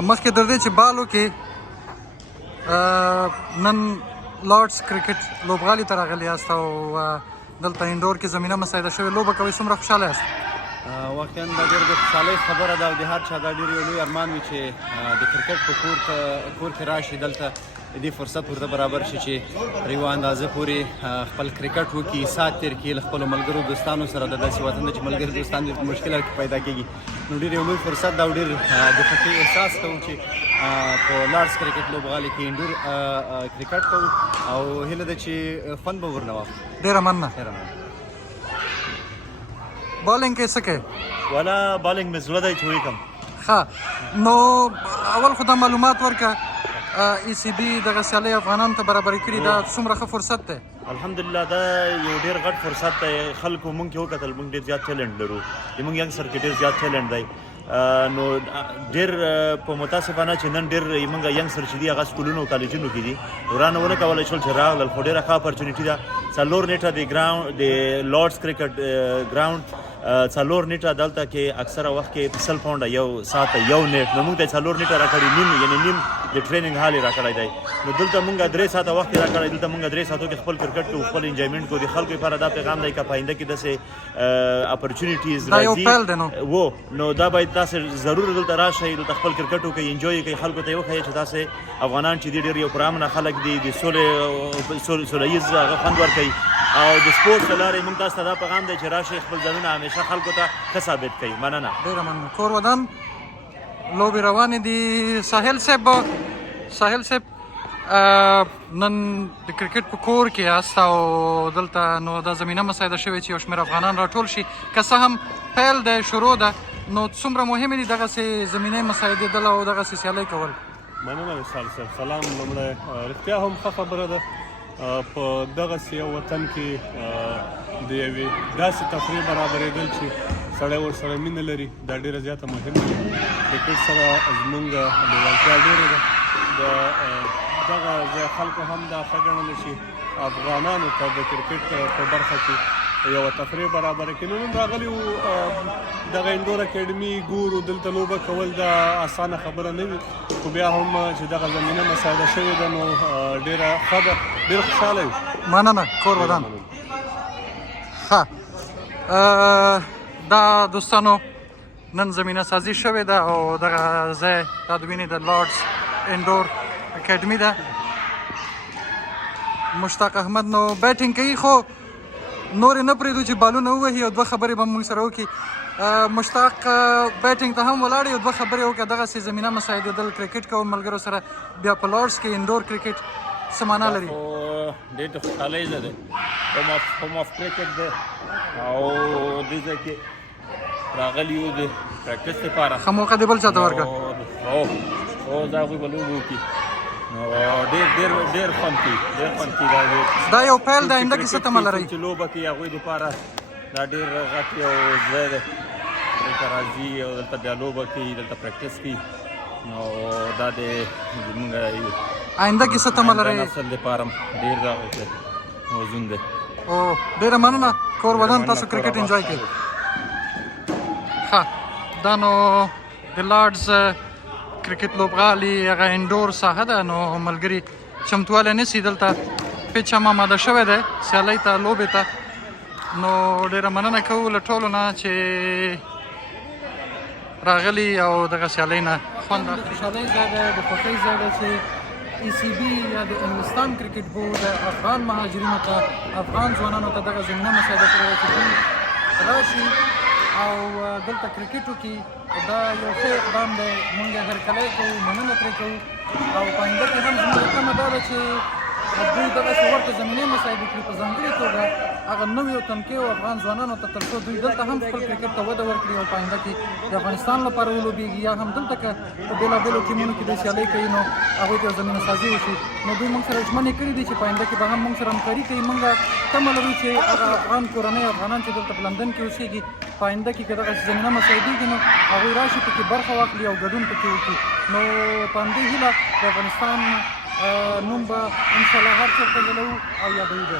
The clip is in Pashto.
مخکې تر دې چې بال وکړې نن لارډس کرکټ لوبغالي ته راغلي یاست او دلته انډور کې زمینه مساعده شوې لوبه کوئ څومره خوشحاله یاست؟ واقعا دا ډېر د خوشحالۍ خبره ده او د هر چا دا ډېر یو لوی ارمان وي چې د کرکټ په کور کې راشي دلته دې فرصت ورته برابر شي چې تر یوه اندازه پورې خپل کرکټ وکړي ساعت تېر کړي له خپلو ملګرو دوستانو سره د داسې وطن ده چې ملګري دوستان ډېر په مشکلات کې پیدا کېږي نو ډېر یو لوی فرصت ده او ډېر د خوښۍ احساس کوو چې په لارډس کرکټ لوبغالي کې انډور کرکټ کوو او هیله ده چې خوند به ورنه واخلو. ډېره مننه. بالینګ کې څه کوې؟ والا بالینګ مې زړه دی چې وکړم. ښه نو اول خو دا معلومات ورکړه ای سی بي دغه سیالۍ افغانانو ته برابرې کړي دا څومره ښه فرصت دی؟ الحمدلله دا یو ډېر غټ فرصت دی. خلکو موږ کې وکتل موږ ډېر زیات ټیلنټ لرو زموږ ینګسټر کې ډېر زیات ټیلنټ دی نو ډېر په متاسفانه چې نن ډېر موږ ینګسټر چې دي هغه سکولونو او کالجونو کې دي ورانه ونه کولی شول چې راغلل خو ډېره ښه اپرچونیټي ده. څلور نیټه د لارډس کرکټ ګراوند څلور نیټه دلته کې اکثره وخت کې 100 پاونډه یو ساعت یو نیټ نو موږ ته څلور نیټه راکړي نیم یعنی نیم د ټریننګ حال راکړی دی نو دلته موږ 3 ساعته وخت راکړی دلته موږ 3 ساعتو کې خپل کرکټ کوو خپل انجوایمنت کوو د خلکو لپاره دا پیغام دی که پاینده کې داسې اپرچونیټیز راځي وو نو دا باید تاسو ضرور دلته راشئ دلته خپل کرکټ وکړئ انجوای کړئ خلکو ته یې وښایئ چې تاسې افغانان چې دي ډېر یو پرامنه خلک دي د سوله ییز هغه خوند ورکوي او د سپورټ له لارې موږ تاسو ته دا پیغام دی چې راشئ خپل ځانونه همیشه خلکو ته ښه ثابت کوي. مننه. ډېره مننه. کور ودان لوبې روانې دي. ساحل صاحب نن د کرکټ په کور کې یاست او دلته نو دا زمینه مساعده شوې چې یو شمېر افغانان راټول شي که څه هم پیل دی شروع ده نو څومره مهمې دي دغسې زمینې مساعدېدل او دغسې سیالۍ کول؟ مننه وصال صاحب. سلام. لومړی رښتیا هم ښه خبره ده په دغسې یو وطن کې د یوې داسې تفریح برابرېدل چې سړی ورسره مینه لري دا ډېره زیاته مهمه ده. کرکټ سره زموږ لیوالتیا ډېره ده. دغه ځای خلکو هم دا ښه ګڼله چې افغانانو ته د کرکټ په برخه کې یوه تفریح برابره کړي. نو نن راغلي وو دغه انډور اکیډمي ګورو دلته لوبه کول دا اسانه خبره نه وي خو بیا هم چې دغه زمینه مساعده شوې ده نو ډېره ښه ده ډېر خوشحاله یو. مننه. کور ودان. ښه دا دوستانو نن زمینه سازي شوې ده او دغه ځای دا د وینې د لارډس انډور اکیډمي ده. مشتاق احمد نو بیټینګ کوي خو نور نه پرېږدو چې بالونه ووهي او دوه خبرې به موږ سره وکړي. مشتاق بیټینګ ته هم ولاړ یو دوه خبرې وکړه دغسې زمینه مساعدېدل کرکټ کوو ملګرو سره بیا په لارډس کې انډور کرکټ څه معنا لري؟ ډېر د خوشحالۍ ځای دی هوم اف کرکټ دی او دې ځای کې راغلي یو د پریکټس لپاره ښه موقع دې بل چا ته ورکړه او دا هغوی به لوبه وکړي ډېر خوند کوي دا یو پیل دی آینده کې څه تمه لرئ؟ چې لوبه کوي هغوی دپاره دا ډېر غټ یو ځای دی دلته راځي او دلته بیا لوبه کوي دلته پریکټس کوي نو دا د زموږ آینده کې څه تمه لرئ؟ نسل دپاره ډېر موزون دی. ډېره مننه. کور ودان تاسو کرکټ انجوای کوئ. ښه دا نو د لارډس کرکټ لوبغالي هغه انډور ساحه ده نو ملګري چمتوالی نیسي دلته پیچ هم آماده شوی دی سیالۍ ته لوبې ته نو ډېره مننه کوو له ټولو نه چې راغلي او دغه سیالۍ نه خوند اخلي. خوشحالۍ ځای دی د خوښۍ ځای دی چې ای سی بي یا د انګلستان کرکټ بورډ افغان مهاجرینو ته افغان ځوانانو ته دغه زمینه مساعده کړې ده چې دوی راشي او دلته کرکټ وکړي دا یو ښه اقدام دی موږ یې هرکلی کوو مننه ترې کوو او په آینده کې هم زموږ تمه دا ده چې دوی دغسې ورته زمینې مساعدې کړي په ځانګړې توګه هغه نویو تنکیو افغان ځوانانو ته تر څو دوی دلته هم خپل کرکټ ته وده ورکړي او په آینده کې د افغانستان لپاره ولوبېږي یا هم دلته که په بېلابېلو ټیمونو کې دوی سیالۍ کوي نو هغوی ته زمینه سازي وشي نو دوی موږ سره ژمنې کړي دي چې په آینده کې به هم موږ سره همکاري کوي موږ تمه لرو چې هغه افغان کورنۍ افغانان چې دلته په لندن کې اوسېږي په آینده کې که دغسې زمینه مساعدېږي نو هغوی راشي پکې برخه واخلي او ګډون پکې وکړي نو په همدې هیله د افغانستان نوم به انشاءالله هر چېرته ځلوو او یادوو به